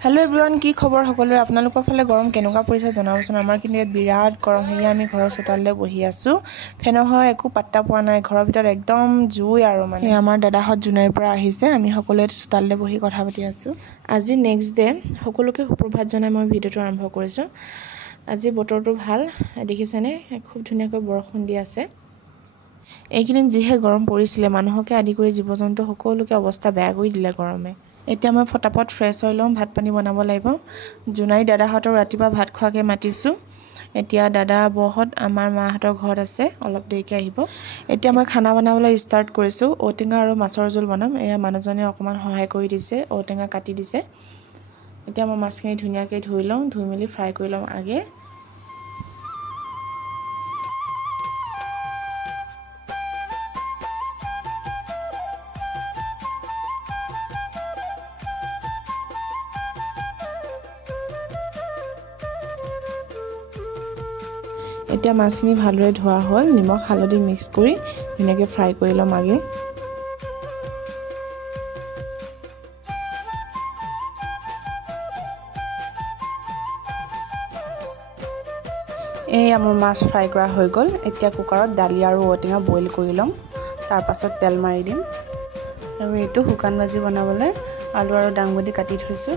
hello everyone की खबर सकलोरे आपनालोকৰ ফালে গৰম কেনেকুৱা পৰিছে জনাবচোন আমাৰ কিন্তু ইয়াত বিৰাট গৰম হেয়া আমি ঘৰৰ চোতালতে বহি আছো ফেনৰ হয় একো পাত্তা পোৱা নাই ঘৰৰ ভিতৰত একদম জুই আৰু মানে আমাৰ দাদাহত জুনাইৰ পৰা আহিছে আমি সকলোৱে চোতালতে বহি কথা পাতি আছো আজি নেক্সট ডে সকলোকে সুপ্ৰভাত জনাই মই ভিডিওটো আৰম্ভ কৰিছো আজি বতৰটো ভাল দেখিছেনে খুব ধুনীয়াকৈ বৰষুণ দি আছে এইকিদিন যিহে গৰম পৰিছিলে মানুহকে আদি কৰি জীৱ-জন্তু সকলোকে অৱস্থা বেয়া কৰি দিলে গৰমে এতিয়া মই ফটাফট ফ্ৰেছ হৈ লম ভাত পানী বনাব লাগিব জুনাই দাদাহতৰ ৰাতিবা ভাত খোৱাকে মাতিছো এতিয়া দাদা বহুত আমাৰ মাহঁতৰ ঘৰত আছে অলপ দেৰিকে আহিব এতিয়া মই খানা বনাবলৈ ষ্টাৰ্ট কৰিছো ঔটেঙা আৰু মাছৰ জোল বনাম এয়া মানুহজনে অকমান সহায় কৰি দিছে ঔটেঙা কাটি দিছে এতিয়া মই মাছখিনি ধুনীয়াকৈ ধুই লম ধুই মেলি ফ্ৰাই কৰি লম আগে এতিয়া মাছখিনি ভালদৰে ধোৱা হ'ল নিমখ হালধি মিক্স কৰি ধুনীয়াকৈ ফ্ৰাই কৰি লম আগে এই আমাৰ মাছ ফ্ৰাই কৰা হৈ গ'ল এতিয়া কুকাৰত দালি আৰু ঔটেঙা বইল কৰি লম তাৰ পাছত তেল মাৰি দিম আৰু এইটো শুকান ভাজি বনাবলৈ আলু আৰু ডাংবডি কাটি থৈছো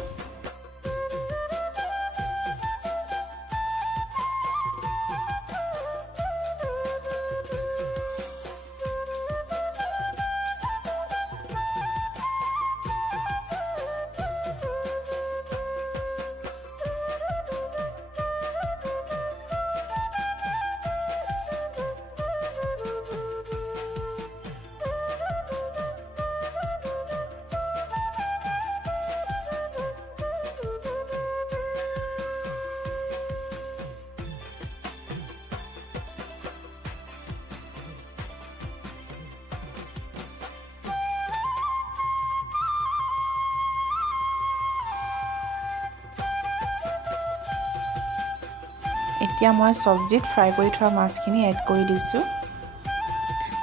এতিয়া মই সবজিত ফ্ৰাই কৰি থোৱা মাছখিনি এড কৰি দিছো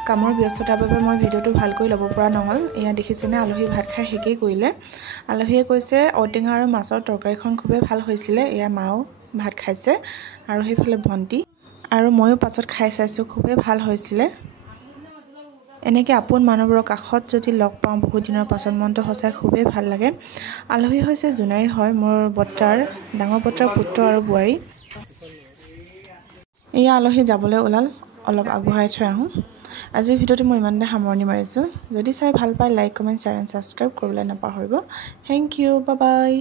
কামৰ ব্যস্ততাৰ বাবে মই ভিডিওটো ভালকৈ ল'ব পৰা নহল এয়া দেখিছেনে আলহী ভাত খাই হেকেই কৰিলে আলহীয়ে কৈছে ঔটেঙা আৰু মাছৰ তৰকাৰীখন খুবেই ভাল হৈছিল এয়া মাও ভাত খাইছে আৰু হেইফালে ভন্টি আৰু ময়ো পাছত খাই চাইছো খুবেই ভাল হৈছিল এনেকৈ আপোন মানুহবোৰৰ কাষত যদি লগ পাওঁ বহুত দিনৰ পাছত মনটো সঁচাই খুবেই ভাল লাগে আলহী হৈছে জুনাইৰ হয় মোৰ বৰ্তাৰ ডাঙৰ বৰ্তাৰ পুত্ৰ আৰু বোৱাৰী এয়া আলহী যাবলৈ ওলাল অলপ আগবঢ়াই থৈ আহোঁ আজিৰ ভিডিওটো মই ইমানতে সামৰণি মাৰিছো যদি চাই ভাল পায় like comment share and subscribe কৰিবলৈ নাপাহৰিব থ্যাংক ইউ বাই বাই